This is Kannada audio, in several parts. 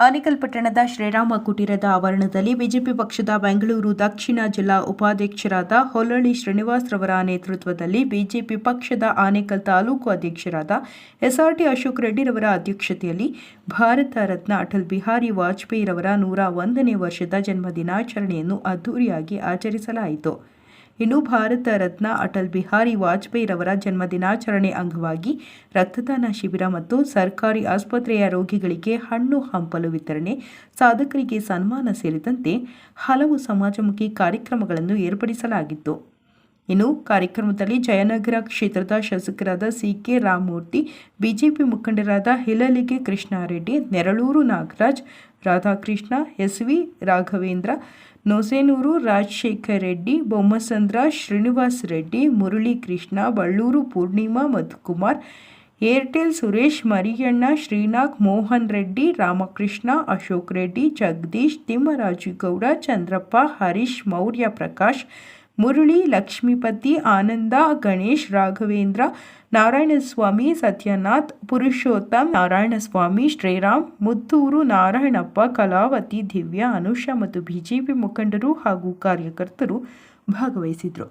ಆನೇಕಲ್ ಪಟ್ಟಣದ ಶ್ರೀರಾಮ ಕುಟೀರದ ಆವರಣದಲ್ಲಿ ಬಿಜೆಪಿ ಪಕ್ಷದ ಬೆಂಗಳೂರು ದಕ್ಷಿಣ ಜಿಲ್ಲಾ ಉಪಾಧ್ಯಕ್ಷರಾದ ಹೊಲ್ಲಳ್ಳಿ ಶ್ರೀನಿವಾಸ್ ರವರ ನೇತೃತ್ವದಲ್ಲಿ ಬಿಜೆಪಿ ಪಕ್ಷದ ಆನೇಕಲ್ ತಾಲೂಕು ಅಧ್ಯಕ್ಷರಾದ ಎಸ್ಆರ್ಟಿ ಅಶೋಕ್ ರೆಡ್ಡಿರವರ ಅಧ್ಯಕ್ಷತೆಯಲ್ಲಿ ಭಾರತ ರತ್ನ ಅಟಲ್ ಬಿಹಾರಿ ವಾಜಪೇಯಿ ರವರ 101ನೇ ವರ್ಷದ ಜನ್ಮದಿನಾಚರಣೆಯನ್ನು ಅದ್ದೂರಿಯಾಗಿ ಆಚರಿಸಲಾಯಿತು. ಇನ್ನು ಭಾರತ ರತ್ನ ಅಟಲ್ ಬಿಹಾರಿ ವಾಜಪೇಯಿ ರವರ ಜನ್ಮದಿನಾಚರಣೆ ಅಂಗವಾಗಿ ರಕ್ತದಾನ ಶಿಬಿರ ಮತ್ತು ಸರ್ಕಾರಿ ಆಸ್ಪತ್ರೆಯ ರೋಗಿಗಳಿಗೆ ಹಣ್ಣು ಹಂಪಲು ವಿತರಣೆ, ಸಾಧಕರಿಗೆ ಸನ್ಮಾನ ಸೇರಿದಂತೆ ಹಲವು ಸಮಾಜಮುಖಿ ಕಾರ್ಯಕ್ರಮಗಳನ್ನು ಏರ್ಪಡಿಸಲಾಗಿತ್ತು. ಇನ್ನು ಕಾರ್ಯಕ್ರಮದಲ್ಲಿ ಜಯನಗರ ಕ್ಷೇತ್ರದ ಶಾಸಕರಾದ ಸಿ.ಕೆ. ರಾಮಮೂರ್ತಿ, ಬಿಜೆಪಿ ಮುಖಂಡರಾದ ಹಿಲಲಿಗೆ ಕೃಷ್ಣಾರೆಡ್ಡಿ, ನೆರಳೂರು ನಾಗರಾಜ್, ರಾಧಾಕೃಷ್ಣ, ಎಸ್.ವಿ. ರಾಘವೇಂದ್ರ, ನೊಸೇನೂರು ರಾಜಶೇಖರ್ ರೆಡ್ಡಿ, ಬೊಮ್ಮಸಂದ್ರ ಶ್ರೀನಿವಾಸ್ ರೆಡ್ಡಿ, ಮುರಳಿ ಕೃಷ್ಣ, ಬಳ್ಳೂರು ಪೂರ್ಣಿಮಾ, ಮಧುಕುಮಾರ್, ಏರ್ಟೆಲ್ ಸುರೇಶ್, ಮರಿಯಣ್ಣ, ಶ್ರೀನಾಥ್, ಮೋಹನ್ ರೆಡ್ಡಿ, ರಾಮಕೃಷ್ಣ, ಅಶೋಕ್ ರೆಡ್ಡಿ, ಜಗದೀಶ್, ತಿಮ್ಮರಾಜುಗೌಡ, ಚಂದ್ರಪ್ಪ, ಹರೀಶ್, ಮೌರ್ಯ, ಪ್ರಕಾಶ್, ಮುರಳಿ, ಲಕ್ಷ್ಮೀಪತಿ, ಆನಂದ, ಗಣೇಶ್, ರಾಘವೇಂದ್ರ, ನಾರಾಯಣಸ್ವಾಮಿ, ಸತ್ಯನಾಥ್, ಪುರುಷೋತ್ತಮ್, ನಾರಾಯಣಸ್ವಾಮಿ, ಶ್ರೀರಾಮ್, ಮುತ್ತೂರು, ನಾರಾಯಣಪ್ಪ, ಕಲಾವತಿ, ದಿವ್ಯಾ, ಅನುಷಾ ಮತ್ತು ಬಿಜೆಪಿ ಮುಖಂಡರು ಹಾಗೂ ಕಾರ್ಯಕರ್ತರು ಭಾಗವಹಿಸಿದರು.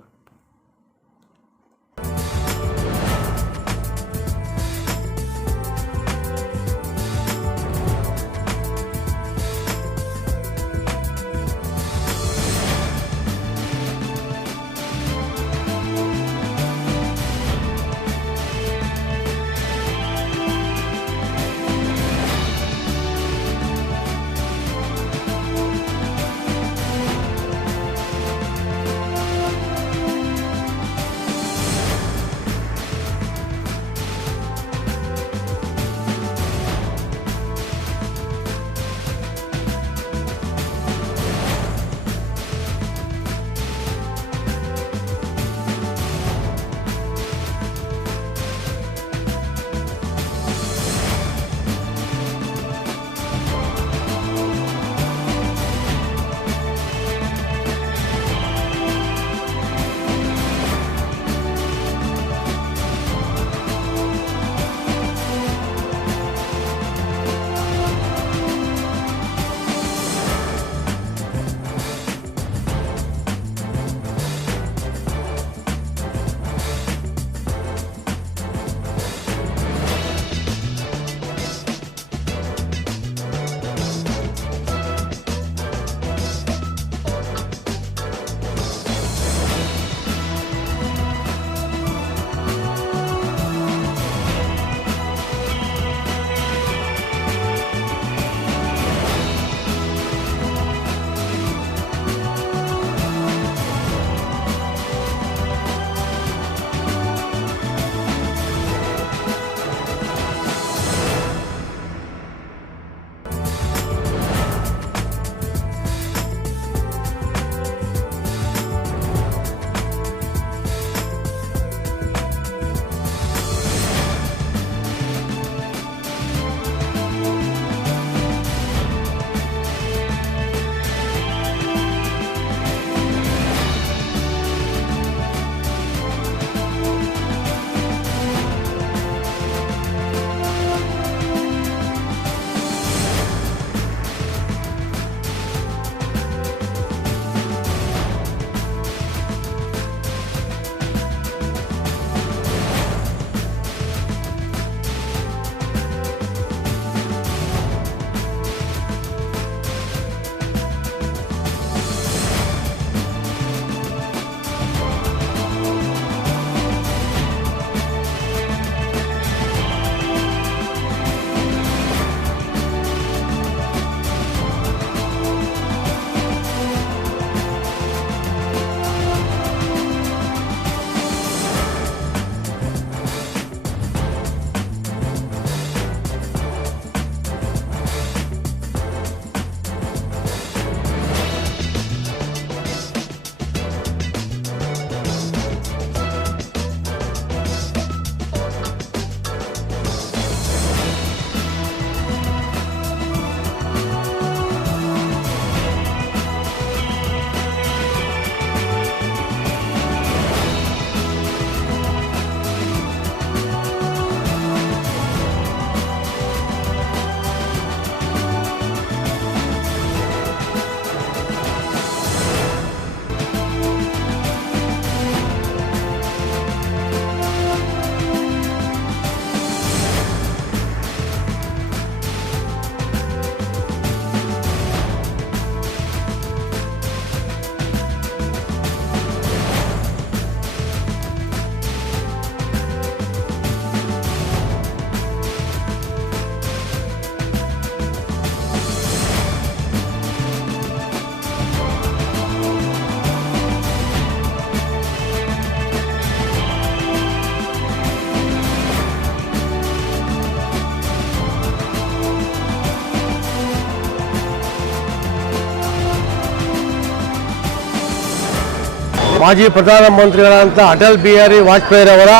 ಮಾಜಿ ಪ್ರಧಾನಮಂತ್ರಿಗಳಂತ ಅಟಲ್ ಬಿಹಾರಿ ವಾಜಪೇಯಿರವರ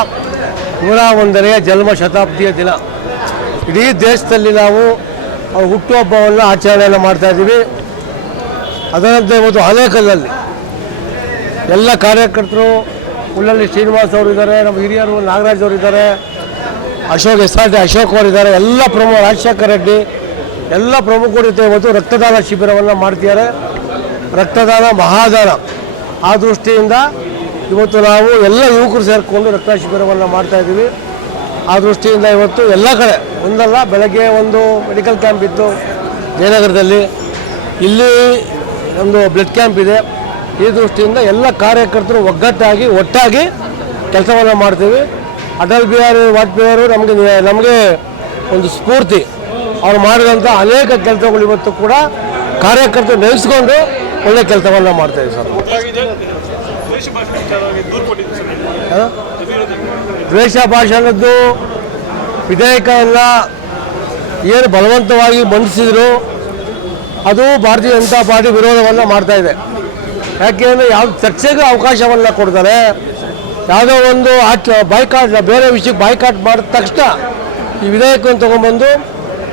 101ನೇ ಜನ್ಮ ಶತಾಬ್ದಿಯ ದಿನ. ಇಡೀ ದೇಶದಲ್ಲಿ ನಾವು ಅವ್ರ ಹುಟ್ಟುಹಬ್ಬವನ್ನು ಆಚರಣೆಯನ್ನು ಮಾಡ್ತಾಯಿದ್ದೀವಿ. ಅದರಂತೆ ಇವತ್ತು ಆನೇಕಲ್ಲಲ್ಲಿ ಎಲ್ಲ ಕಾರ್ಯಕರ್ತರು, ಉಳ್ಳಳ್ಳಿ ಶ್ರೀನಿವಾಸ್ ಅವರು ಇದ್ದಾರೆ, ನಮ್ಮ ಹಿರಿಯರು ನಾಗರಾಜ್ ಅವರು ಇದ್ದಾರೆ, ಅಶೋಕ್ ಅವರಿದ್ದಾರೆ, ಎಲ್ಲ ಪ್ರಮುಖ ರಾಜಶೇಖರ ರೆಡ್ಡಿ ಎಲ್ಲ ಪ್ರಮುಖರ ಜೊತೆ ಇವತ್ತು ರಕ್ತದಾನ ಶಿಬಿರವನ್ನು ಮಾಡ್ತಿದ್ದಾರೆ. ರಕ್ತದಾನ ಮಹಾದಾನ ಆ ದೃಷ್ಟಿಯಿಂದ ಇವತ್ತು ನಾವು ಎಲ್ಲ ಯುವಕರು ಸೇರಿಕೊಂಡು ರಕ್ತ ಶಿಬಿರವನ್ನು ಮಾಡ್ತಾಯಿದ್ದೀವಿ. ಆ ದೃಷ್ಟಿಯಿಂದ ಇವತ್ತು ಎಲ್ಲ ಕಡೆ ಒಂದಲ್ಲ, ಬೆಳಗ್ಗೆ ಒಂದು ಮೆಡಿಕಲ್ ಕ್ಯಾಂಪ್ ಇತ್ತು ಜಯನಗರದಲ್ಲಿ, ಇಲ್ಲಿ ಒಂದು ಬ್ಲಡ್ ಕ್ಯಾಂಪ್ ಇದೆ. ಈ ದೃಷ್ಟಿಯಿಂದ ಎಲ್ಲ ಕಾರ್ಯಕರ್ತರು ಒಟ್ಟಾಗಿ ಕೆಲಸವನ್ನು ಮಾಡ್ತೀವಿ. ಅಟಲ್ ಬಿಹಾರಿ ವಾಜಪೇಯಿ ಅವರು ನಮಗೆ ಒಂದು ಸ್ಫೂರ್ತಿ. ಅವ್ರು ಮಾಡಿದಂಥ ಅನೇಕ ಕೆಲಸಗಳು ಇವತ್ತು ಕೂಡ ಕಾರ್ಯಕರ್ತರು ನೆನೆಸ್ಕೊಂಡು ಒಳ್ಳೆ ಕೆಲಸವನ್ನು ಮಾಡ್ತಾಯಿದ್ದೀವಿ ಸರ್. ದ್ವೇಷ ಭಾಷಣದ್ದು ವಿಧೇಯಕ ಎಲ್ಲ ಏನು ಬಲವಂತವಾಗಿ ಮಂಡಿಸಿದ್ರು ಅದು ಭಾರತೀಯ ಜನತಾ ಪಾರ್ಟಿ ವಿರೋಧವನ್ನು ಮಾಡ್ತಾಯಿದೆ. ಯಾಕೆಂದರೆ ಯಾವ್ದು ಚರ್ಚೆಗೆ ಅವಕಾಶವನ್ನು ಕೊಡ್ತಾರೆ, ಯಾವುದೋ ಒಂದು ಬಾಯ್ಕಾಟ್ ಬೇರೆ ವಿಷಯಕ್ಕೆ ಬಾಯ್ಕಾಟ್ ಮಾಡಿದ ತಕ್ಷಣ ಈ ವಿಧೇಯಕವನ್ನು ತೊಗೊಂಡ್ಬಂದು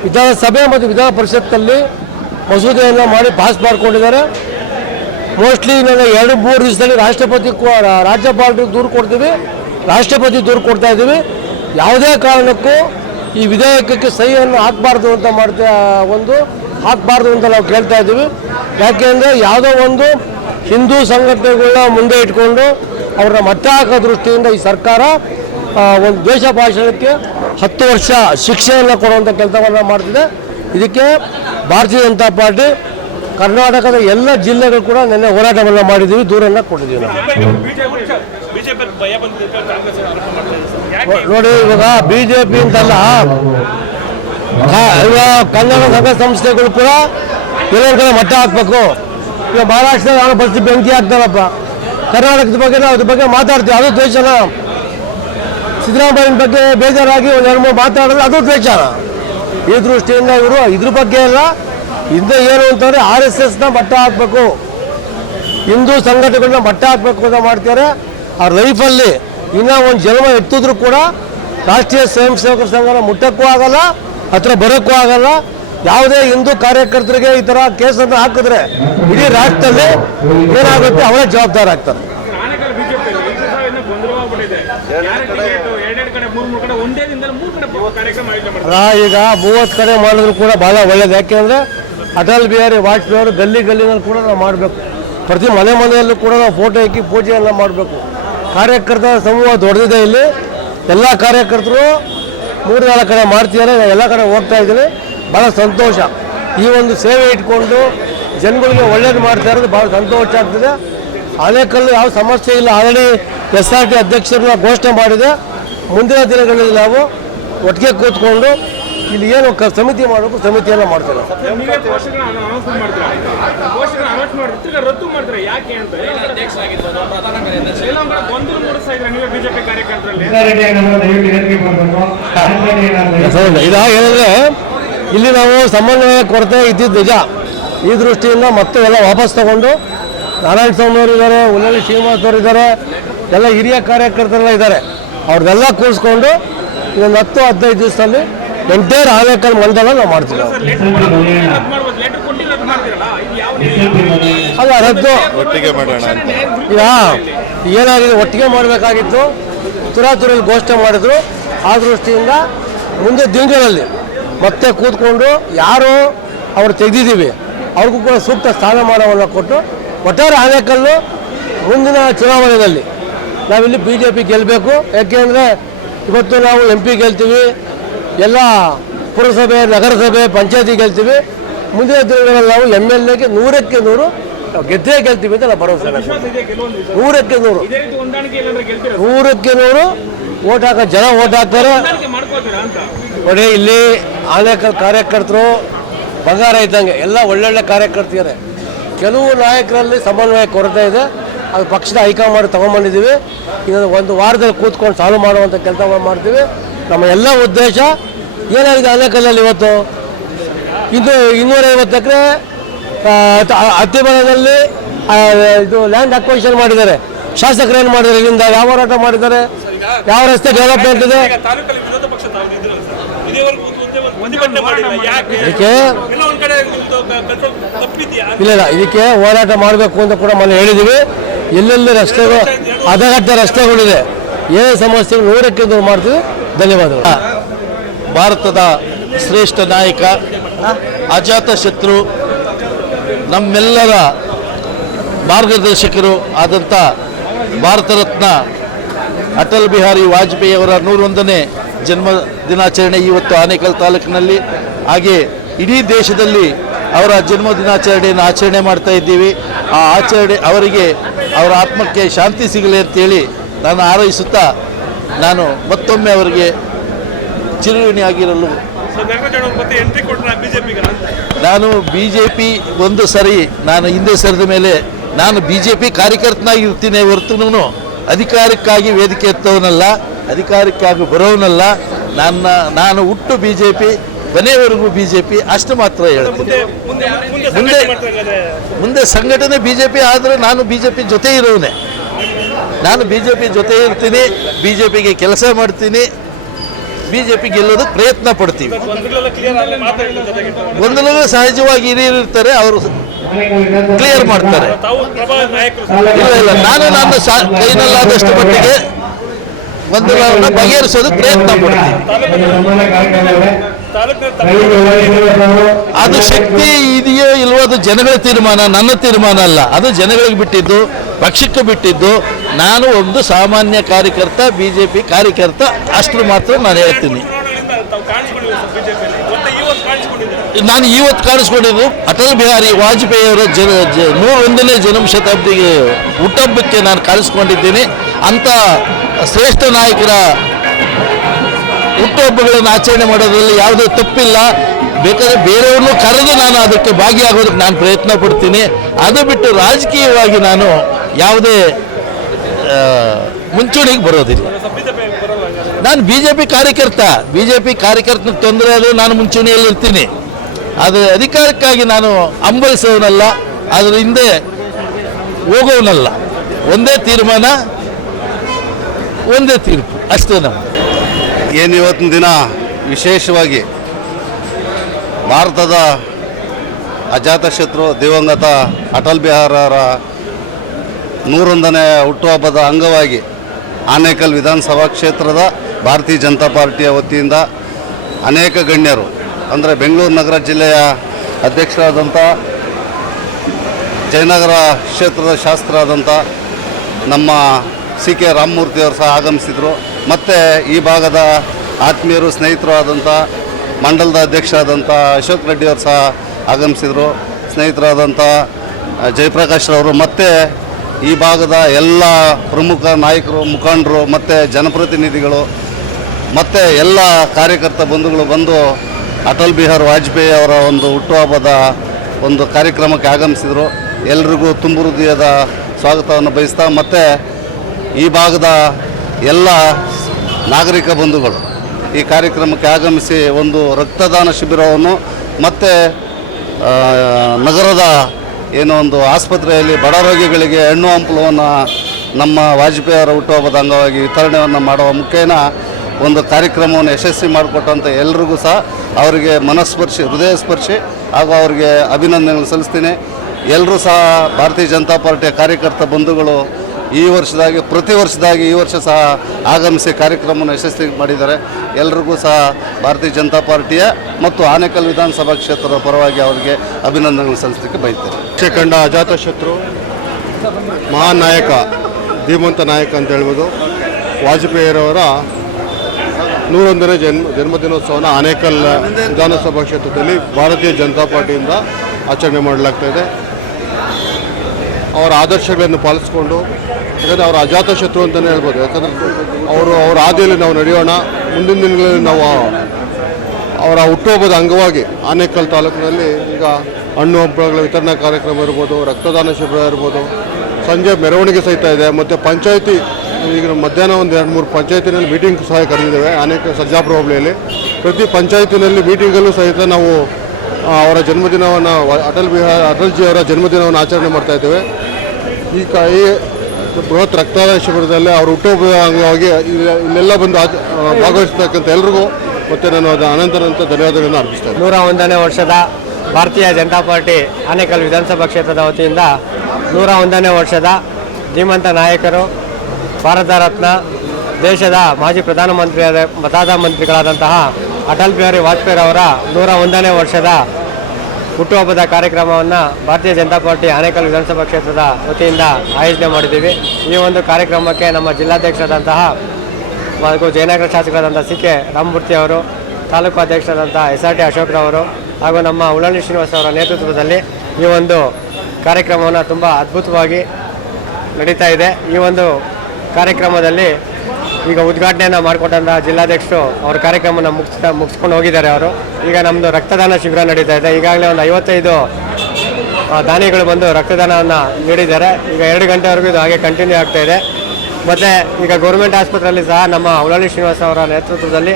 ವಿಧಾನಸಭೆ ಮತ್ತು ವಿಧಾನ ಪರಿಷತ್ತಲ್ಲಿ ಮಸೂದೆಯನ್ನು ಮಾಡಿ ಪಾಸ್ ಮಾಡಿಕೊಂಡಿದ್ದಾರೆ. ಮೋಸ್ಟ್ಲಿ ನಾನು 2-3 ದಿವಸದಲ್ಲಿ ರಾಜ್ಯಪಾಲರಿಗೆ ದೂರು ಕೊಡ್ತೀವಿ, ರಾಷ್ಟ್ರಪತಿ ದೂರು ಕೊಡ್ತಾ ಇದ್ದೀವಿ. ಯಾವುದೇ ಕಾರಣಕ್ಕೂ ಈ ವಿಧೇಯಕಕ್ಕೆ ಸಹಿಯನ್ನು ಹಾಕಬಾರ್ದು ಅಂತ ನಾವು ಕೇಳ್ತಾ ಇದ್ದೀವಿ. ಯಾಕೆಂದರೆ ಯಾವುದೋ ಒಂದು ಹಿಂದೂ ಸಂಘಟನೆಗಳನ್ನ ಮುಂದೆ ಇಟ್ಕೊಂಡು ಅವ್ರನ್ನ ಮಟ್ಟ ಹಾಕೋ ದೃಷ್ಟಿಯಿಂದ ಈ ಸರ್ಕಾರ ಒಂದು ದ್ವೇಷ ಭಾಷಣಕ್ಕೆ 10 ವರ್ಷ ಶಿಕ್ಷೆಯನ್ನು ಕೊಡುವಂಥ ಕೆಲಸವನ್ನು ಮಾಡ್ತಿದೆ. ಇದಕ್ಕೆ ಭಾರತೀಯ ಜನತಾ ಪಾರ್ಟಿ ಕರ್ನಾಟಕದ ಎಲ್ಲ ಜಿಲ್ಲೆಗಳು ಕೂಡ ನಿನ್ನೆ ಹೋರಾಟವನ್ನು ಮಾಡಿದ್ದೀವಿ, ದೂರನ್ನು ಕೊಟ್ಟಿದ್ದೀವಿ ನಾವು. ನೋಡಿ, ಇವಾಗ BJP ಅಂತಲ್ಲ, ಕನ್ನಡ ಸಂಘ ಸಂಸ್ಥೆಗಳು ಕೂಡ ಕೆಲವರ ಕಡೆ ಮಟ್ಟ ಹಾಕಬೇಕು. ಈಗ ಮಹಾರಾಷ್ಟ್ರದ ನಾನು ಬಸ್ ಬೆಂಕಿ ಹಾಕ್ತಾರಪ್ಪ, ಕರ್ನಾಟಕದ ಬಗ್ಗೆ ನಾವು ಅದ್ರ ಬಗ್ಗೆ ಮಾತಾಡ್ತೀವಿ, ಅದು ದ್ವೇಷನ. ಸಿದ್ದರಾಮಯ್ಯನ ಬಗ್ಗೆ ಬೇಜಾರಾಗಿ ಒಂದು 2-3 ಮಾತಾಡೋದು ಅದು ದ್ವೇಷನ. ಈ ದೃಷ್ಟಿಯಿಂದ ಇವರು ಇದ್ರ ಬಗ್ಗೆ ಎಲ್ಲ ಹಿಂದೆ ಏನು ಅಂತಂದರೆ RSSನ ಮಟ್ಟ ಹಾಕಬೇಕು, ಹಿಂದೂ ಸಂಘಟನೆಗಳನ್ನ ಮಟ್ಟ ಹಾಕಬೇಕು ಅಂತ ಮಾಡ್ತಾರೆ. ಆ ಲೈಫಲ್ಲಿ ಇನ್ನೂ ಒಂದು ಜನ್ಮ ಎತ್ತಿದ್ರು ಕೂಡ ರಾಷ್ಟ್ರೀಯ ಸ್ವಯಂ ಸೇವಕರ ಸಂಘನ ಮುಟ್ಟಕ್ಕೂ ಆಗಲ್ಲ, ಹತ್ರ ಬರೋಕ್ಕೂ ಆಗಲ್ಲ. ಯಾವುದೇ ಹಿಂದೂ ಕಾರ್ಯಕರ್ತರಿಗೆ ಈ ಥರ ಕೇಸನ್ನು ಹಾಕಿದ್ರೆ ಇಡೀ ರಾಷ್ಟ್ರದಲ್ಲಿ ಏನಾಗುತ್ತೆ ಅವರೇ ಜವಾಬ್ದಾರ ಆಗ್ತಾರೆ. ಈಗ 30 ಕಡೆ ಮಾಡಿದ್ರು ಕೂಡ ಭಾಳ ಒಳ್ಳೇದು. ಯಾಕೆಂದರೆ ಅಟಲ್ ಬಿಹಾರಿ ವಾಜಪೇಯಿ ಅವರು ಗಲ್ಲಿನಲ್ಲಿ ಕೂಡ ನಾವು ಮಾಡಬೇಕು. ಪ್ರತಿ ಮನೆಯಲ್ಲೂ ಕೂಡ ನಾವು ಫೋಟೋ ಹಾಕಿ ಪೂಜೆಯನ್ನು ಮಾಡಬೇಕು. ಕಾರ್ಯಕರ್ತರ ಸಮೂಹ ದೊಡ್ಡದಿದೆ ಇಲ್ಲಿ. ಎಲ್ಲ ಕಾರ್ಯಕರ್ತರು 3-4 ಕಡೆ ಮಾಡ್ತಿದ್ದಾರೆ, ಎಲ್ಲ ಕಡೆ ಹೋಗ್ತಾ ಇದ್ದೀನಿ. ಭಾಳ ಸಂತೋಷ. ಈ ಒಂದು ಸೇವೆ ಇಟ್ಕೊಂಡು ಜನಗಳಿಗೆ ಒಳ್ಳೇದು ಮಾಡ್ತಾ ಇರೋದು ಭಾಳ ಸಂತೋಷ ಆಗ್ತದೆ. ಆನೇಕಲ್ಲು ಯಾವ ಸಮಸ್ಯೆ ಇಲ್ಲ. ಆಲ್ರೆಡಿ SRT ಅಧ್ಯಕ್ಷರನ್ನ ಘೋಷಣೆ ಮಾಡಿದೆ. ಮುಂದಿನ ದಿನಗಳಲ್ಲಿ ನಾವು ಒಟ್ಟಿಗೆ ಕೂತ್ಕೊಂಡು ಇಲ್ಲಿ ಏನು ಸಮಿತಿ ಮಾಡಬೇಕು, ಸಮಿತಿಯನ್ನು ಮಾಡ್ತೇವೆ. ಇದಾಗೇನಂದ್ರೆ ಇಲ್ಲಿ ನಾವು ಸಮನ್ವಯ ಕೊರತೆ ಇದ್ದಿದ್ದು ನಿಜ. ಈ ದೃಷ್ಟಿಯಿಂದ ಮತ್ತೆ ಎಲ್ಲ ವಾಪಸ್ ತಗೊಂಡು ನಾರಾಯಣ ಸ್ವಾಮಿ ಅವರು ಇದ್ದಾರೆ, ಉಳ್ಳಳ್ಳಿ ಶ್ರೀನಿವಾಸ್ ಅವರು ಇದ್ದಾರೆ, ಎಲ್ಲ ಹಿರಿಯ ಕಾರ್ಯಕರ್ತರೆಲ್ಲ ಇದ್ದಾರೆ. ಅವ್ರನ್ನೆಲ್ಲ ಕೂರಿಸ್ಕೊಂಡು ಇನ್ನೊಂದು 10-15 ದಿವಸದಲ್ಲಿ ಎಂಟೈರ್ ಆನೇಕಲ್ ಮಂಡಲ ನಾವು ಮಾಡ್ತೀವಿ. ಅಲ್ಲ, ರದ್ದು ಈಗ ಏನಾಗಿದೆ, ಒಟ್ಟಿಗೆ ಮಾಡಬೇಕಾಗಿತ್ತು, ತುರಾತುರಲ್ಲಿ ಘೋಷಣೆ ಮಾಡಿದ್ರು. ಆ ದೃಷ್ಟಿಯಿಂದ ಮುಂದೆ ದಿನಗಳಲ್ಲಿ ಮತ್ತೆ ಕೂತ್ಕೊಂಡು ಯಾರು ಅವ್ರು ತೆಗೆದಿದ್ದೀವಿ ಅವ್ರಿಗೂ ಕೂಡ ಸೂಕ್ತ ಸ್ಥಾನಮಾನವನ್ನು ಕೊಟ್ಟು ಒಟ್ಟಾರೆ ಆನೇಕಲ್ಲು ಮುಂದಿನ ಚುನಾವಣೆಯಲ್ಲಿ ನಾವಿಲ್ಲಿ BJP ಗೆಲ್ಲಬೇಕು. ಯಾಕೆಂದರೆ ಇವತ್ತು ನಾವು MP ಗೆಲ್ತೀವಿ, ಎಲ್ಲ ಪುರಸಭೆ, ನಗರಸಭೆ, ಪಂಚಾಯತಿ ಗೆಲ್ತೀವಿ. ಮುಂದಿನ ದಿನಗಳಲ್ಲಿ ನಾವು MLAಗೆ 100ಕ್ಕೆ 100 ಗೆದ್ದೇ ಗೆಲ್ತೀವಿ ಅಂತ ನಾವು ಭರವಸೆ. 100ಕ್ಕೆ 100 ಓಟ್ ಹಾಕೋ ಜನ ಓಟ್ ಹಾಕ್ತಾರೆ. ನೋಡಿ, ಇಲ್ಲಿ ಆನೇಕಲ್ ಕಾರ್ಯಕರ್ತರು ಬಂಗಾರ ಇದ್ದಂಗೆ, ಎಲ್ಲ ಒಳ್ಳೊಳ್ಳೆ ಕಾರ್ಯಕರ್ತಿದ್ದಾರೆ. ಕೆಲವು ನಾಯಕರಲ್ಲಿ ಸಮನ್ವಯ ಕೊರತೆ ಇದೆ, ಅದು ಪಕ್ಷದ ಹೈಕಮಾಂಡ್ ತೊಗೊಂಬಂದಿದ್ದೀವಿ. ಇದನ್ನು ಒಂದು ವಾರದಲ್ಲಿ ಕೂತ್ಕೊಂಡು ಸಾಲ್ವ್ ಮಾಡುವಂಥ ಕೆಲಸ ಮಾಡ್ತೀವಿ. ನಮ್ಮ ಎಲ್ಲ ಉದ್ದೇಶ ಏನಾಗಿದೆ, ಆನೇಕಲ್ಲಲ್ಲಿ ಇವತ್ತು 250 ಎಕರೆ ಅತ್ತಿಮರದಲ್ಲಿ ಇದು ಲ್ಯಾಂಡ್ ಅಕ್ವೈಷನ್ ಮಾಡಿದ್ದಾರೆ. ಶಾಸಕರು ಏನು ಮಾಡಿದ್ದಾರೆ? ಇಲ್ಲಿಂದ ಯಾವ ಹೋರಾಟ ಮಾಡಿದ್ದಾರೆ? ಯಾವ ರಸ್ತೆ ಡೆವಲಪ್ಮೆಂಟ್ ಇದೆ? ಇದಕ್ಕೆ ಇಲ್ಲ ಇದಕ್ಕೆ ಹೋರಾಟ ಮಾಡಬೇಕು ಅಂತ ಕೂಡ ಮೊನ್ನೆ ಹೇಳಿದ್ದೀವಿ. ಎಲ್ಲೆಲ್ಲಿ ರಸ್ತೆಗಳು ಹದಗೆಟ್ಟ ರಸ್ತೆಗಳಿದೆ, ಏನೇ ಸಮಸ್ಯೆಗಳು 100ಕ್ಕೆ 100 ಮಾಡ್ತೀವಿ. ಧನ್ಯವಾದಗಳು. ಭಾರತದ ಶ್ರೇಷ್ಠ ನಾಯಕ, ಅಜಾತ ಶತ್ರು, ನಮ್ಮೆಲ್ಲರ ಮಾರ್ಗದರ್ಶಕರು ಆದಂಥ ಭಾರತ ರತ್ನ ಅಟಲ್ ಬಿಹಾರಿ ವಾಜಪೇಯಿ ಅವರ 101ನೇ ಜನ್ಮ ದಿನಾಚರಣೆ ಇವತ್ತು ಆನೇಕಲ್ ತಾಲೂಕಿನಲ್ಲಿ, ಹಾಗೆ ಇಡೀ ದೇಶದಲ್ಲಿ ಅವರ ಜನ್ಮ ದಿನಾಚರಣೆಯನ್ನು ಆಚರಣೆ ಮಾಡ್ತಾ ಇದ್ದೀವಿ. ಆ ಆಚರಣೆ ಅವರಿಗೆ, ಅವರ ಆತ್ಮಕ್ಕೆ ಶಾಂತಿ ಸಿಗಲಿ ಅಂತೇಳಿ ನಾನು ಹಾರೈಸುತ್ತಾ, ನಾನು ಮತ್ತೊಮ್ಮೆ ಅವರಿಗೆ ಚಿರಋಣಿಯಾಗಿರಲು ನಾನು BJP ಒಂದು ಸರಿ ನಾನು ಹಿಂದೆ ಸರಿದ ಮೇಲೆ ನಾನು BJP ಕಾರ್ಯಕರ್ತನಾಗಿರ್ತೀನಿ ಹೊರತು ಅಧಿಕಾರಕ್ಕಾಗಿ ವೇದಿಕೆ ಎತ್ತವನಲ್ಲ, ಅಧಿಕಾರಕ್ಕಾಗಿ ಬರೋವನಲ್ಲ. ನಾನು ಹುಟ್ಟು BJP, ಕೊನೆಯವರೆಗೂ BJP, ಅಷ್ಟು ಮಾತ್ರ ಹೇಳ್ತೀನಿ. ಮುಂದೆ ಸಂಘಟನೆ BJP ಆದರೆ ನಾನು BJP ಜೊತೆ ಇರೋನೆ. ನಾನು BJP ಜೊತೆ ಇರ್ತೀನಿ, BJPಗೆ ಕೆಲಸ ಮಾಡ್ತೀನಿ, BJP ಗೆಲ್ಲೋದಕ್ಕೆ ಪ್ರಯತ್ನ ಪಡ್ತೀವಿ. ಗೊಂದಲಗಳು ಸಹಜವಾಗಿ ಹಿರಿಯರು ಇರ್ತಾರೆ, ಅವರು ಕ್ಲಿಯರ್ ಮಾಡ್ತಾರೆ. ಇಲ್ಲ ನಾನು ನನ್ನ ಕೈನಲ್ಲಾದಷ್ಟು ಮಟ್ಟಿಗೆ ಗೊಂದಲವನ್ನು ಬಗೆಹರಿಸೋದಕ್ಕೆ ಪ್ರಯತ್ನ ಪಡ್ತೀವಿ. ಅದು ಶಕ್ತಿ ಇದೆಯೋ ಇಲ್ವೋ ಅದು ಜನಗಳ ತೀರ್ಮಾನ, ನನ್ನ ತೀರ್ಮಾನ ಅಲ್ಲ. ಅದು ಜನಗಳಿಗೆ ಬಿಟ್ಟಿದ್ದು, ಪಕ್ಷಕ್ಕೆ ಬಿಟ್ಟಿದ್ದು. ನಾನು ಒಂದು ಸಾಮಾನ್ಯ ಕಾರ್ಯಕರ್ತ, BJP ಕಾರ್ಯಕರ್ತ, ಅಷ್ಟು ಮಾತ್ರ ನಾನು ಹೇಳ್ತೀನಿ. ನಾನು ಇವತ್ತು ಕಾಣಿಸ್ಕೊಂಡಿದ್ದು ಅಟಲ್ ಬಿಹಾರಿ ವಾಜಪೇಯಿ ಅವರ 101ನೇ ಜನ್ಮ ಶತಾಬ್ದಿಗೆ ಹುಟ್ಟಹಬ್ಬಕ್ಕೆ ನಾನು ಕಾಣಿಸ್ಕೊಂಡಿದ್ದೀನಿ. ಅಂಥ ಶ್ರೇಷ್ಠ ನಾಯಕರ ಹುಟ್ಟುಹಬ್ಬಗಳನ್ನು ಆಚರಣೆ ಮಾಡೋದ್ರಲ್ಲಿ ಯಾವುದೇ ತಪ್ಪಿಲ್ಲ. ಬೇಕಾದ್ರೆ ಬೇರೆಯವ್ರನ್ನೂ ಕರೆದು ನಾನು ಅದಕ್ಕೆ ಭಾಗಿಯಾಗೋದಕ್ಕೆ ನಾನು ಪ್ರಯತ್ನ ಪಡ್ತೀನಿ. ಅದು ಬಿಟ್ಟು ರಾಜಕೀಯವಾಗಿ ನಾನು ಯಾವುದೇ ಮುಂಚೂಣಿಗೆ ಬರೋದಿಲ್ಲ. ನಾನು BJP ಕಾರ್ಯಕರ್ತನ ತೊಂದರೆ ಆದರೂ ನಾನು ಮುಂಚೂಣಿಯಲ್ಲಿ ಇರ್ತೀನಿ. ಆದರೆ ಅಧಿಕಾರಕ್ಕಾಗಿ ನಾನು ಹಂಬಲಿಸೋನಲ್ಲ, ಅದರ ಹಿಂದೆ ಹೋಗೋನಲ್ಲ. ಒಂದೇ ತೀರ್ಮಾನ, ಒಂದೇ ತೀರ್ಪು, ಅಷ್ಟೇ. ನಮ್ಮ ಏನು ಇವತ್ತಿನ ದಿನ ವಿಶೇಷವಾಗಿ ಭಾರತದ ಅಜಾತಶತ್ರು ದಿವಂಗತ ಅಟಲ್ ಬಿಹಾರರ 101ನೇ ಹುಟ್ಟುಹಬ್ಬದ ಅಂಗವಾಗಿ ಆನೇಕಲ್ ವಿಧಾನಸಭಾ ಕ್ಷೇತ್ರದ ಭಾರತೀಯ ಜನತಾ ಪಾರ್ಟಿಯ ವತಿಯಿಂದ ಅನೇಕ ಗಣ್ಯರು, ಅಂದರೆ ಬೆಂಗಳೂರು ನಗರ ಜಿಲ್ಲೆಯ ಅಧ್ಯಕ್ಷರಾದಂಥ, ಜಯನಗರ ಕ್ಷೇತ್ರದ ಶಾಸಕರಾದಂಥ ನಮ್ಮ CK ರಾಮಮೂರ್ತಿಯವರು ಸಹ ಆಗಮಿಸಿದರು. ಮತ್ತು ಈ ಭಾಗದ ಆತ್ಮೀಯರು, ಸ್ನೇಹಿತರು ಆದಂಥ ಮಂಡಲದ ಅಧ್ಯಕ್ಷರಾದಂಥ ಅಶೋಕ್ ರೆಡ್ಡಿಯವರು ಸಹ ಆಗಮಿಸಿದರು. ಸ್ನೇಹಿತರಾದಂಥ ಜಯಪ್ರಕಾಶ್ ರವರು, ಮತ್ತು ಈ ಭಾಗದ ಎಲ್ಲ ಪ್ರಮುಖ ನಾಯಕರು, ಮುಖಂಡರು ಮತ್ತು ಜನಪ್ರತಿನಿಧಿಗಳು ಮತ್ತು ಎಲ್ಲ ಕಾರ್ಯಕರ್ತ ಬಂಧುಗಳು ಬಂದು ಅಟಲ್ ಬಿಹಾರಿ ವಾಜಪೇಯಿ ಅವರ ಒಂದು ಹುಟ್ಟುಹಬ್ಬದ ಒಂದು ಕಾರ್ಯಕ್ರಮಕ್ಕೆ ಆಗಮಿಸಿದರು. ಎಲ್ರಿಗೂ ತುಂಬು ಹೃದಯದ ಸ್ವಾಗತವನ್ನು ಬಯಸ್ತಾ, ಮತ್ತು ಈ ಭಾಗದ ಎಲ್ಲ ನಾಗರಿಕ ಬಂಧುಗಳು ಈ ಕಾರ್ಯಕ್ರಮಕ್ಕೆ ಆಗಮಿಸಿ ಒಂದು ರಕ್ತದಾನ ಶಿಬಿರವನ್ನು ಮತ್ತು ನಗರದ ಏನೋ ಒಂದು ಆಸ್ಪತ್ರೆಯಲ್ಲಿ ಬಡ ರೋಗಿಗಳಿಗೆ ಹೆಣ್ಣು ಹಂಪಲವನ್ನು ನಮ್ಮ ವಾಜಪೇಯಿ ಅವರ ಹುಟ್ಟುಹಬ್ಬದ ಅಂಗವಾಗಿ ವಿತರಣೆಯನ್ನು ಮಾಡುವ ಮುಖೇನ ಒಂದು ಕಾರ್ಯಕ್ರಮವನ್ನು ಯಶಸ್ವಿ ಮಾಡಿಕೊಟ್ಟಂಥ ಎಲ್ರಿಗೂ ಸಹ ಅವರಿಗೆ ಮನಸ್ಪರ್ಶಿ, ಹೃದಯ ಸ್ಪರ್ಶಿ ಹಾಗೂ ಅವರಿಗೆ ಅಭಿನಂದನೆಗಳು ಸಲ್ಲಿಸ್ತೀನಿ. ಎಲ್ಲರೂ ಸಹ ಭಾರತೀಯ ಜನತಾ ಪಾರ್ಟಿಯ ಕಾರ್ಯಕರ್ತ ಬಂಧುಗಳು ಪ್ರತಿ ವರ್ಷದಾಗಿ ಈ ವರ್ಷ ಸಹ ಆಗಮಿಸಿ ಕಾರ್ಯಕ್ರಮವನ್ನು ಯಶಸ್ವಿ ಮಾಡಿದ್ದಾರೆ. ಎಲ್ರಿಗೂ ಸಹ ಭಾರತೀಯ ಜನತಾ ಪಾರ್ಟಿಯ ಮತ್ತು ಆನೇಕಲ್ ವಿಧಾನಸಭಾ ಕ್ಷೇತ್ರದ ಪರವಾಗಿ ಅವರಿಗೆ ಅಭಿನಂದನೆಗಳು ಸಲ್ಲಿಸಲಿಕ್ಕೆ ಬಯಸ್ತೇನೆ. ಕಂಡ ಅಜಾತಶತ್ರು, ಮಹಾನ್ ನಾಯಕ, ಧೀಮಂತ ನಾಯಕ ಅಂತ ಹೇಳ್ಬೋದು. ವಾಜಪೇಯಿರವರ 101ನೇ ಜನ್ಮದಿನೋತ್ಸವನ ಆನೇಕಲ್ ವಿಧಾನಸಭಾ ಕ್ಷೇತ್ರದಲ್ಲಿ ಭಾರತೀಯ ಜನತಾ ಪಾರ್ಟಿಯಿಂದ ಆಚರಣೆ ಮಾಡಲಾಗ್ತಾಯಿದೆ. ಅವರ ಆದರ್ಶಗಳನ್ನು ಪಾಲಿಸ್ಕೊಂಡು, ಯಾಕಂದರೆ ಅವರ ಅಜಾತಶತ್ರು ಅಂತಲೇ ಹೇಳ್ಬೋದು. ಯಾಕಂದರೆ ಅವರ ಹಾದಿಯಲ್ಲಿ ನಾವು ನಡೆಯೋಣ. ಮುಂದಿನ ದಿನಗಳಲ್ಲಿ ನಾವು ಅವರ ಹುಟ್ಟುಹಬ್ಬದ ಅಂಗವಾಗಿ ಆನೇಕಲ್ ತಾಲೂಕಿನಲ್ಲಿ ಈಗ ಹಣ್ಣು ಹಂಪಲುಗಳ ವಿತರಣಾ ಕಾರ್ಯಕ್ರಮ ಇರ್ಬೋದು, ರಕ್ತದಾನ ಶಿಬಿರ ಇರ್ಬೋದು, ಸಂಜೆ ಮೆರವಣಿಗೆ ಸಹಿತ ಇದೆ. ಮತ್ತು ಪಂಚಾಯಿತಿ ಈಗ ಮಧ್ಯಾಹ್ನ ಒಂದು 2-3 ಪಂಚಾಯತಿನಲ್ಲಿ ಮೀಟಿಂಗ್ ಸಹ ಕರೆದಿದ್ದೇವೆ. ಅನೇಕ ಸರ್ಜಾಪುರ ಹೋಬಳಿಯಲ್ಲಿ ಪ್ರತಿ ಪಂಚಾಯತಿನಲ್ಲಿ ಮೀಟಿಂಗಲ್ಲೂ ಸಹಿತ ನಾವು ಅವರ ಜನ್ಮದಿನವನ್ನು, ಅಟಲ್ಜಿ ಅವರ ಜನ್ಮದಿನವನ್ನು ಆಚರಣೆ ಮಾಡ್ತಾಯಿದ್ದೇವೆ. ಈ ಬೃಹತ್ ರಕ್ತದಾನ ಶಿಬಿರದಲ್ಲಿ ಅವರು ಹುಟ್ಟುಹಬ್ಬದ ಅಂಗವಾಗಿ ಇಲ್ಲೆಲ್ಲ ಬಂದು ಭಾಗವಹಿಸ್ತಕ್ಕಂಥ ಎಲ್ರಿಗೂ ಮತ್ತು ನಾನು ಅನಂತ ಧನ್ಯವಾದಗಳನ್ನು ಅರ್ಪಿಸ್ತೇನೆ. 101ನೇ ವರ್ಷದ ಭಾರತೀಯ ಜನತಾ ಪಾರ್ಟಿ ಆನೇಕಲ್ ವಿಧಾನಸಭಾ ಕ್ಷೇತ್ರದ ವತಿಯಿಂದ 101ನೇ ವರ್ಷದ ಧೀಮಂತ ನಾಯಕರು, ಭಾರತ ರತ್ನ, ದೇಶದ ಮಾಜಿ ಪ್ರಧಾನಮಂತ್ರಿಗಳಾದಂತಹ ಅಟಲ್ ಬಿಹಾರಿ ವಾಜಪೇಯಿ ಅವರ 101ನೇ ವರ್ಷದ ಹುಟ್ಟುಹಬ್ಬದ ಕಾರ್ಯಕ್ರಮವನ್ನು ಭಾರತೀಯ ಜನತಾ ಪಾರ್ಟಿ ಆನೇಕಲ್ ವಿಧಾನಸಭಾ ಕ್ಷೇತ್ರದ ವತಿಯಿಂದ ಆಯೋಜನೆ ಮಾಡಿದ್ದೀವಿ. ಈ ಒಂದು ಕಾರ್ಯಕ್ರಮಕ್ಕೆ ನಮ್ಮ ಜಿಲ್ಲಾಧ್ಯಕ್ಷರಾದಂತಹ ಹಾಗೂ ಜಯನಗರ ಶಾಸಕರಾದಂಥ ಸಿ ಕೆ ರಾಮಮೂರ್ತಿ ಅವರು, ತಾಲೂಕು ಅಧ್ಯಕ್ಷರಾದಂಥ SRT ಅಶೋಕ್ರವರು ಹಾಗೂ ನಮ್ಮ ಉಳ್ಳಳ್ಳಿ ಶ್ರೀನಿವಾಸ್ ಅವರ ನೇತೃತ್ವದಲ್ಲಿ ಈ ಒಂದು ಕಾರ್ಯಕ್ರಮವನ್ನು ತುಂಬ ಅದ್ಭುತವಾಗಿ ನಡೀತಾ ಇದೆ. ಈ ಒಂದು ಕಾರ್ಯಕ್ರಮದಲ್ಲಿ ಈಗ ಉದ್ಘಾಟನೆಯನ್ನು ಮಾಡಿಕೊಟ್ಟಂಥ ಜಿಲ್ಲಾಧ್ಯಕ್ಷರು ಅವರ ಕಾರ್ಯಕ್ರಮವನ್ನು ಮುಗಿಸ್ಕೊಂಡು ಹೋಗಿದ್ದಾರೆ. ಅವರು ಈಗ ನಮ್ಮದು ರಕ್ತದಾನ ಶಿಬಿರ ನಡೀತಾ ಇದೆ. ಈಗಾಗಲೇ ಒಂದು 55 ದಾನಿಗಳು ಬಂದು ರಕ್ತದಾನವನ್ನು ನೀಡಿದ್ದಾರೆ. ಈಗ 2 ಗಂಟೆವರೆಗೂ ಇದು ಹಾಗೆ ಕಂಟಿನ್ಯೂ ಆಗ್ತಾ ಇದೆ. ಮತ್ತು ಈಗ ಗೌರ್ಮೆಂಟ್ ಆಸ್ಪತ್ರೆಯಲ್ಲಿ ಸಹ ನಮ್ಮ ಉಳ್ಳಳ್ಳಿ ಶ್ರೀನಿವಾಸ್ ಅವರ ನೇತೃತ್ವದಲ್ಲಿ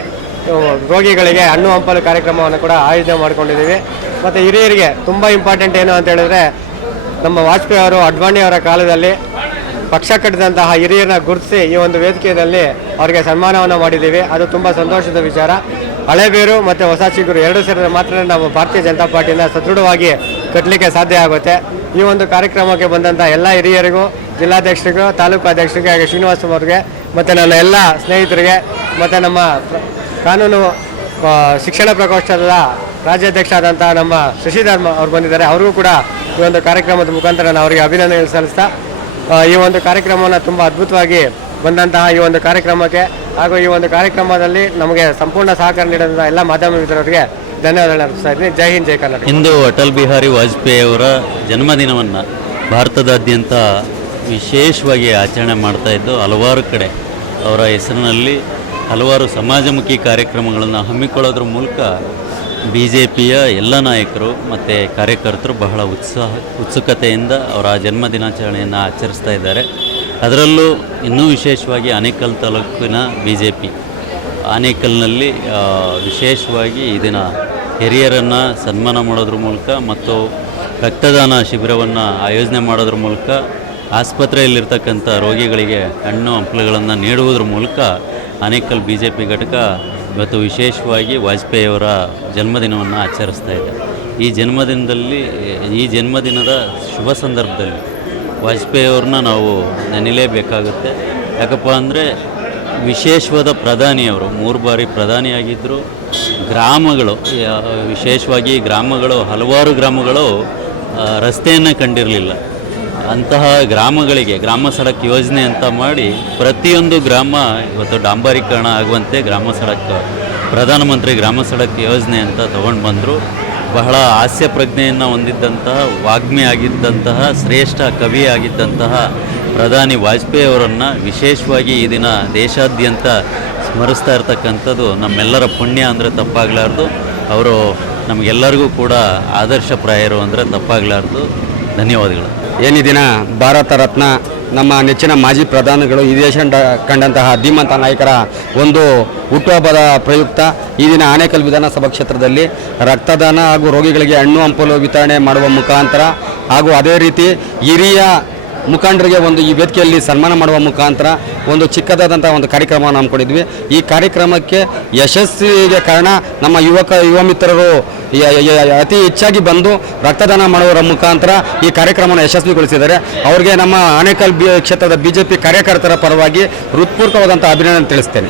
ರೋಗಿಗಳಿಗೆ ಹಣ್ಣು ಹಂಪಲು ಕಾರ್ಯಕ್ರಮವನ್ನು ಕೂಡ ಆಯೋಜನೆ ಮಾಡಿಕೊಂಡಿದ್ದೀವಿ. ಮತ್ತು ಹಿರಿಯರಿಗೆ ತುಂಬ ಇಂಪಾರ್ಟೆಂಟ್ ಏನು ಅಂತ ಹೇಳಿದ್ರೆ, ನಮ್ಮ ವಾಜಪೇಯಿ ಅವರು ಅಡ್ವಾಣಿ ಅವರ ಕಾಲದಲ್ಲಿ ಪಕ್ಷ ಕಟ್ಟಿದಂತಹ ಹಿರಿಯರನ್ನ ಗುರುತಿಸಿ ಈ ಒಂದು ವೇದಿಕೆಯಲ್ಲಿ ಅವರಿಗೆ ಸನ್ಮಾನವನ್ನು ಮಾಡಿದ್ದೀವಿ. ಅದು ತುಂಬ ಸಂತೋಷದ ವಿಚಾರ. ಹಳೆಬೇರು ಮತ್ತು ಹೊಸ ಚಿಗುರು ಎರಡು ಸೇರಿದ್ರೆ ಮಾತ್ರ ನಾವು ಭಾರತೀಯ ಜನತಾ ಪಾರ್ಟಿನ ಸದೃಢವಾಗಿ ಕಟ್ಟಲಿಕ್ಕೆ ಸಾಧ್ಯ ಆಗುತ್ತೆ. ಈ ಒಂದು ಕಾರ್ಯಕ್ರಮಕ್ಕೆ ಬಂದಂಥ ಎಲ್ಲ ಹಿರಿಯರಿಗೂ, ಜಿಲ್ಲಾಧ್ಯಕ್ಷರಿಗೂ, ತಾಲೂಕು ಅಧ್ಯಕ್ಷರಿಗೆ ಹಾಗೆ ಶ್ರೀನಿವಾಸ್ ಅವರಿಗೆ ಮತ್ತು ನನ್ನ ಎಲ್ಲ ಸ್ನೇಹಿತರಿಗೆ ಮತ್ತು ನಮ್ಮ ಕಾನೂನು ಶಿಕ್ಷಣ ಪ್ರಕೋಷ್ಠದ ರಾಜ್ಯಾಧ್ಯಕ್ಷ ಆದಂಥ ನಮ್ಮ ಶಶಿಧರ್ ಅವರು ಬಂದಿದ್ದಾರೆ. ಅವ್ರಿಗೂ ಕೂಡ ಈ ಒಂದು ಕಾರ್ಯಕ್ರಮದ ಮುಖಾಂತರ ನಾನು ಅವರಿಗೆ ಅಭಿನಂದನೆ ಸಲ್ಲಿಸ್ತಾ ಈ ಒಂದು ಕಾರ್ಯಕ್ರಮವನ್ನು ತುಂಬ ಅದ್ಭುತವಾಗಿ ಬಂದಂತಹ ಈ ಒಂದು ಕಾರ್ಯಕ್ರಮಕ್ಕೆ ಹಾಗೂ ಈ ಒಂದು ಕಾರ್ಯಕ್ರಮದಲ್ಲಿ ನಮಗೆ ಸಂಪೂರ್ಣ ಸಹಕಾರ ನೀಡಿದಂಥ ಎಲ್ಲ ಮಾಧ್ಯಮ ಮಿತ್ರರಿಗೆ ಧನ್ಯವಾದಗಳನ್ನು ಅರ್ಪಿಸ್ತಾ ಇದ್ದೀನಿ. ಜೈ ಹಿಂದ್, ಜೈ ಕರ್ನಾಟಕ. ಇಂದು ಅಟಲ್ ಬಿಹಾರಿ ವಾಜಪೇಯಿ ಅವರ ಜನ್ಮದಿನವನ್ನು ಭಾರತದಾದ್ಯಂತ ವಿಶೇಷವಾಗಿ ಆಚರಣೆ ಮಾಡ್ತಾ ಇದ್ದು, ಹಲವಾರು ಕಡೆ ಅವರ ಹೆಸರಿನಲ್ಲಿ ಹಲವಾರು ಸಮಾಜಮುಖಿ ಕಾರ್ಯಕ್ರಮಗಳನ್ನು ಹಮ್ಮಿಕೊಳ್ಳೋದ್ರ ಮೂಲಕ BJPಯ ಎಲ್ಲ ನಾಯಕರು ಮತ್ತು ಕಾರ್ಯಕರ್ತರು ಬಹಳ ಉತ್ಸುಕತೆಯಿಂದ ಅವರ ಜನ್ಮದಿನಾಚರಣೆಯನ್ನು ಆಚರಿಸ್ತಾ ಇದ್ದಾರೆ. ಅದರಲ್ಲೂ ಇನ್ನೂ ವಿಶೇಷವಾಗಿ ಆನೇಕಲ್ ತಾಲೂಕಿನ BJP ಆನೇಕಲ್ನಲ್ಲಿ ವಿಶೇಷವಾಗಿ ಈ ದಿನ ಹಿರಿಯರನ್ನು ಸನ್ಮಾನ ಮಾಡೋದ್ರ ಮೂಲಕ ಮತ್ತು ರಕ್ತದಾನ ಶಿಬಿರವನ್ನು ಆಯೋಜನೆ ಮಾಡೋದ್ರ ಮೂಲಕ ಆಸ್ಪತ್ರೆಯಲ್ಲಿರ್ತಕ್ಕಂಥ ರೋಗಿಗಳಿಗೆ ಹಣ್ಣು ಹಂಪಲುಗಳನ್ನು ನೀಡುವುದ್ರ ಮೂಲಕ ಆನೇಕಲ್ BJP ಘಟಕ ಇವತ್ತು ವಿಶೇಷವಾಗಿ ವಾಜಪೇಯಿಯವರ ಜನ್ಮದಿನವನ್ನು ಆಚರಿಸ್ತಾ ಇದೆ. ಈ ಜನ್ಮದಿನದ ಶುಭ ಸಂದರ್ಭದಲ್ಲಿ ವಾಜಪೇಯಿಯವ್ರನ್ನ ನಾವು ನೆನಲೇಬೇಕಾಗುತ್ತೆ. ಯಾಕಪ್ಪ ಅಂದರೆ ವಿಶೇಷವಾದ ಪ್ರಧಾನಿಯವರು 3 ಬಾರಿ ಪ್ರಧಾನಿಯಾಗಿದ್ದರು. ಗ್ರಾಮಗಳು, ವಿಶೇಷವಾಗಿ ಹಲವಾರು ಗ್ರಾಮಗಳು ರಸ್ತೆಯನ್ನು ಕಂಡಿರಲಿಲ್ಲ. ಅಂತಹ ಗ್ರಾಮಗಳಿಗೆ ಗ್ರಾಮ ಸಡಕ್ ಯೋಜನೆ ಅಂತ ಮಾಡಿ ಪ್ರತಿಯೊಂದು ಗ್ರಾಮ ಇವತ್ತು ಡಾಂಬರೀಕರಣ ಆಗುವಂತೆ ಪ್ರಧಾನಮಂತ್ರಿ ಗ್ರಾಮ ಸಡಕ್ ಯೋಜನೆ ಅಂತ ತಗೊಂಡು ಬಂದರು. ಬಹಳ ಹಾಸ್ಯ ಪ್ರಜ್ಞೆಯನ್ನು ಹೊಂದಿದ್ದಂತಹ, ವಾಗ್ಮಿ ಆಗಿದ್ದಂತಹ, ಶ್ರೇಷ್ಠ ಕವಿ ಆಗಿದ್ದಂತಹ ಪ್ರಧಾನಿ ವಾಜಪೇಯಿ ಅವರನ್ನು ವಿಶೇಷವಾಗಿ ಈ ದಿನ ದೇಶಾದ್ಯಂತ ಸ್ಮರಿಸ್ತಾ ಇರ್ತಕ್ಕಂಥದ್ದು ನಮ್ಮೆಲ್ಲರ ಪುಣ್ಯ ಅಂದರೆ ತಪ್ಪಾಗಲಾರ್ದು. ಅವರು ನಮಗೆಲ್ಲರಿಗೂ ಕೂಡ ಆದರ್ಶಪ್ರಾಯರು ಅಂದರೆ ತಪ್ಪಾಗಲಾರ್ದು. ಧನ್ಯವಾದಗಳು. ಏನಿ ದಿನ ಭಾರತ ರತ್ನ ನಮ್ಮ ನೆಚ್ಚಿನ ಮಾಜಿ ಪ್ರಧಾನಿಗಳು ಈ ದೇಶ ಕಂಡಂತಹ ಧೀಮಂತ ನಾಯಕರ ಒಂದು ಹುಟ್ಟುಹಬ್ಬದ ಪ್ರಯುಕ್ತ ಈ ದಿನ ಆನೇಕಲ್ ವಿಧಾನಸಭಾ ಕ್ಷೇತ್ರದಲ್ಲಿ ರಕ್ತದಾನ ಹಾಗೂ ರೋಗಿಗಳಿಗೆ ಹಣ್ಣು ಹಂಪಲು ವಿತರಣೆ ಮಾಡುವ ಮುಖಾಂತರ ಹಾಗೂ ಅದೇ ರೀತಿ ಹಿರಿಯ ಮುಖಂಡರಿಗೆ ಒಂದು ಈ ವೇದಿಕೆಯಲ್ಲಿ ಸನ್ಮಾನ ಮಾಡುವ ಮುಖಾಂತರ ಒಂದು ಚಿಕ್ಕದಾದಂಥ ಒಂದು ಕಾರ್ಯಕ್ರಮವನ್ನು ಹಮ್ಮಿಕೊಂಡಿದ್ವಿ. ಈ ಕಾರ್ಯಕ್ರಮಕ್ಕೆ ಯಶಸ್ಸಿಗೆ ಕಾರಣ ನಮ್ಮ ಯುವ ಮಿತ್ರರು ಅತಿ ಹೆಚ್ಚಾಗಿ ಬಂದು ರಕ್ತದಾನ ಮಾಡುವ ಮುಖಾಂತರ ಈ ಕಾರ್ಯಕ್ರಮವನ್ನು ಯಶಸ್ವಿಗೊಳಿಸಿದ್ದಾರೆ. ಅವರಿಗೆ ನಮ್ಮ ಆನೇಕಲ್ ಕ್ಷೇತ್ರದ BJP ಕಾರ್ಯಕರ್ತರ ಪರವಾಗಿ ಹೃತ್ಪೂರ್ವಕವಾದಂಥ ಅಭಿನಂದನೆ ತಿಳಿಸ್ತೇನೆ.